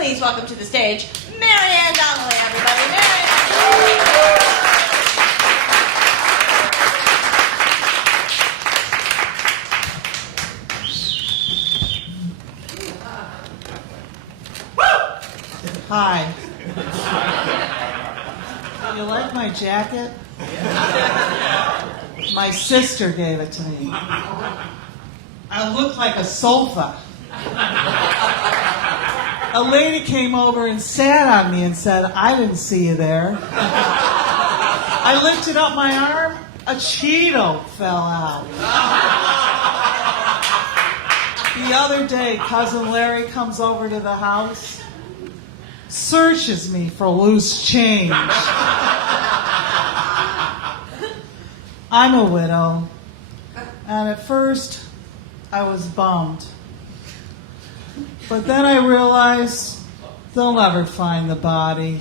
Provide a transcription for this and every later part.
Please welcome to the stage, Maryanne Donnelly, everybody. Maryanne. Hi. You like my jacket? My sister gave it to me. I look like a sofa. A lady came over and sat on me and said, "I didn't see you there." I lifted up my arm, a Cheeto fell out. The other day, Cousin Larry comes over to the house, searches me for loose change. I'm a widow, and at first I was bummed. But then I realized they'll never find the body.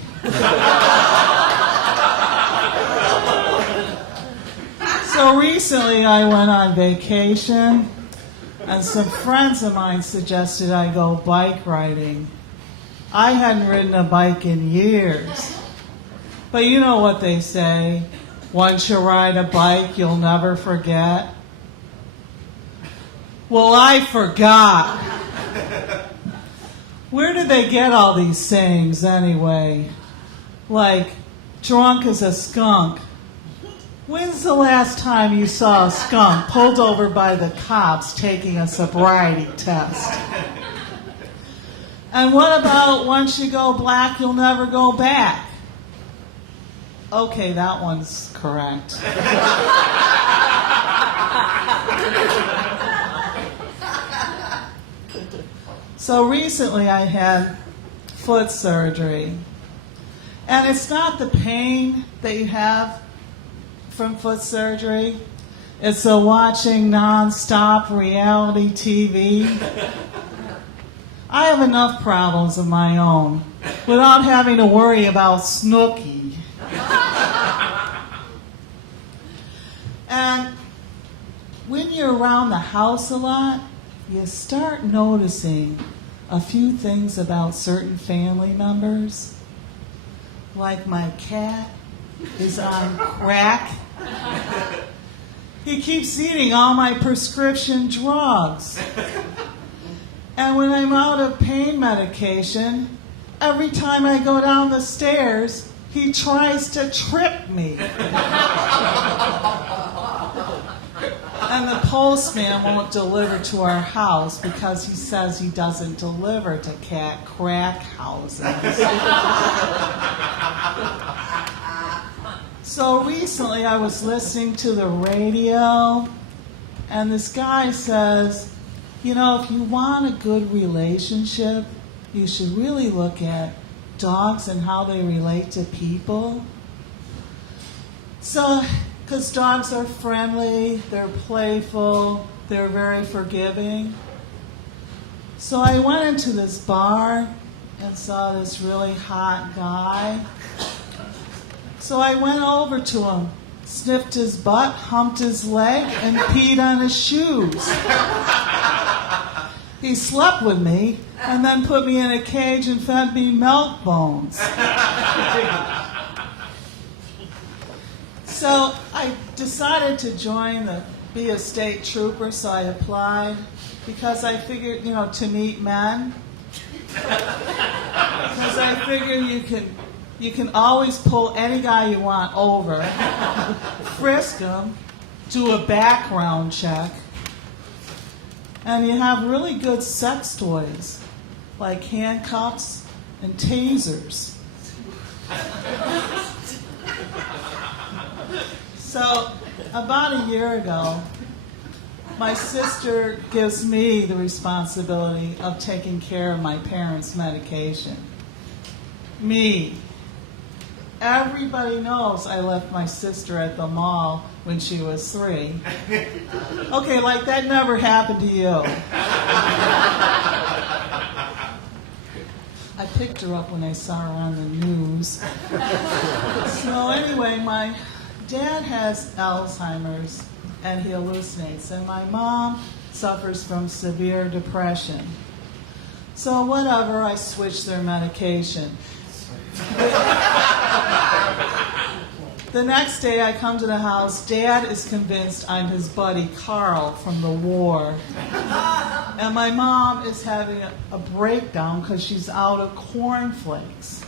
So recently I went on vacation, and some friends of mine suggested I go bike riding. I hadn't ridden a bike in years. But you know what they say, once you ride a bike, you'll never forget. Well, I forgot. Where did they get all these sayings anyway? Like, drunk as a skunk. When's the last time you saw a skunk pulled over by the cops taking a sobriety test? And what about once you go black, you'll never go back? Okay, that one's correct. So recently I had foot surgery. And it's not the pain that you have from foot surgery. It's the watching non-stop reality TV. I have enough problems of my own without having to worry about Snooki. And when you're around the house a lot, you start noticing a few things about certain family members. Like my cat is on crack. He keeps eating all my prescription drugs. And when I'm out of pain medication, every time I go down the stairs, he tries to trip me. And the postman won't deliver to our house because he says he doesn't deliver to cat crack houses. So recently I was listening to the radio, and this guy says, you know, if you want a good relationship, you should really look at dogs and how they relate to people. So, because dogs are friendly, they're playful, they're very forgiving. So I went into this bar and saw this really hot guy. So I went over to him, sniffed his butt, humped his leg, and peed on his shoes. He slept with me and then put me in a cage and fed me milk bones. So I decided to be a state trooper, so I applied because I figured, to meet men. Because I figured you can always pull any guy you want over, frisk him, do a background check, and you have really good sex toys, like handcuffs and tasers. So, about a year ago, my sister gives me the responsibility of taking care of my parents' medication. Me. Everybody knows I left my sister at the mall when she was 3. Okay, like that never happened to you. I picked her up when I saw her on the news. So anyway, my dad has Alzheimer's and he hallucinates, and my mom suffers from severe depression. So whatever, I switched their medication. The next day I come to the house, Dad is convinced I'm his buddy Carl from the war. And my mom is having a breakdown because she's out of cornflakes.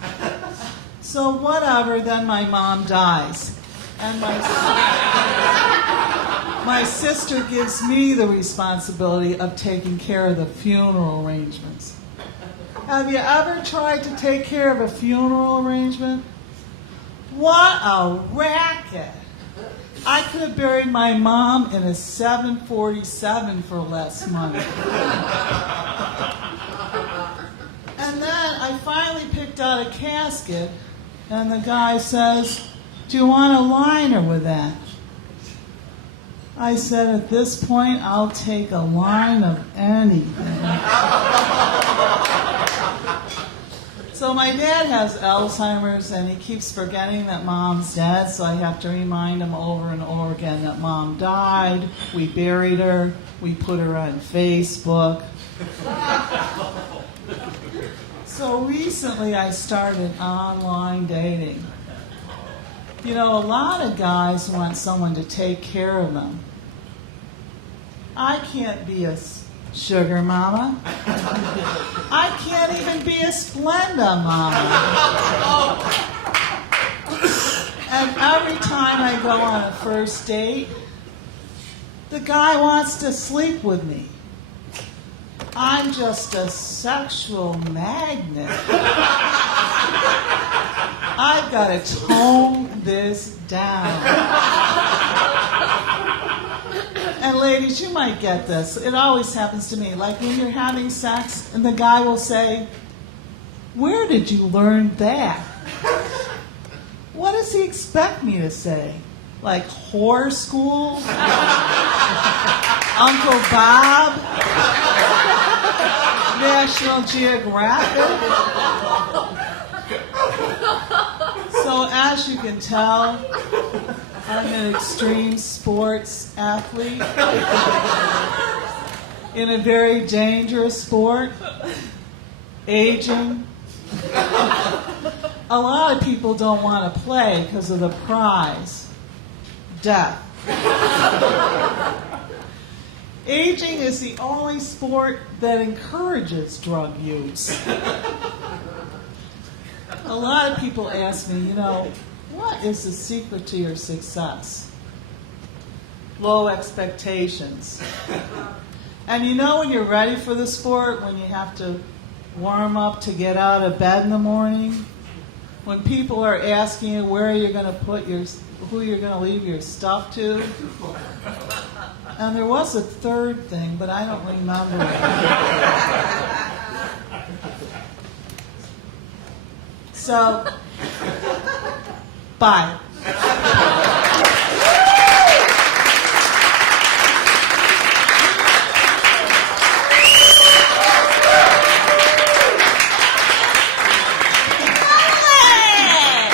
So whatever, then my mom dies. And my sister gives me the responsibility of taking care of the funeral arrangements. Have you ever tried to take care of a funeral arrangement? What a racket! I could have buried my mom in a 747 for less money. And then I finally picked out a casket, and the guy says, "Do you want a liner with that?" I said, at this point, I'll take a line of anything. So my dad has Alzheimer's, and he keeps forgetting that Mom's dead, so I have to remind him over and over again that Mom died, we buried her, we put her on Facebook. So recently I started online dating. You know, a lot of guys want someone to take care of them. I can't be a sugar mama. I can't even be a Splenda mama. And every time I go on a first date, the guy wants to sleep with me. I'm just a sexual magnet. I've got to tone this down. And ladies, you might get this. It always happens to me. Like when you're having sex and the guy will say, "Where did you learn that?" What does he expect me to say? Like whore school? Uncle Bob? National Geographic? So as you can tell, I'm an extreme sports athlete in a very dangerous sport, aging. A lot of people don't want to play because of the prize, death. Aging is the only sport that encourages drug use. A lot of people ask me, you know, what is the secret to your success? Low expectations. And you know when you're ready for the sport, when you have to warm up to get out of bed in the morning, when people are asking you where you're going to put who you're going to leave your stuff to. And there was a third thing, but I don't remember it. So, bye.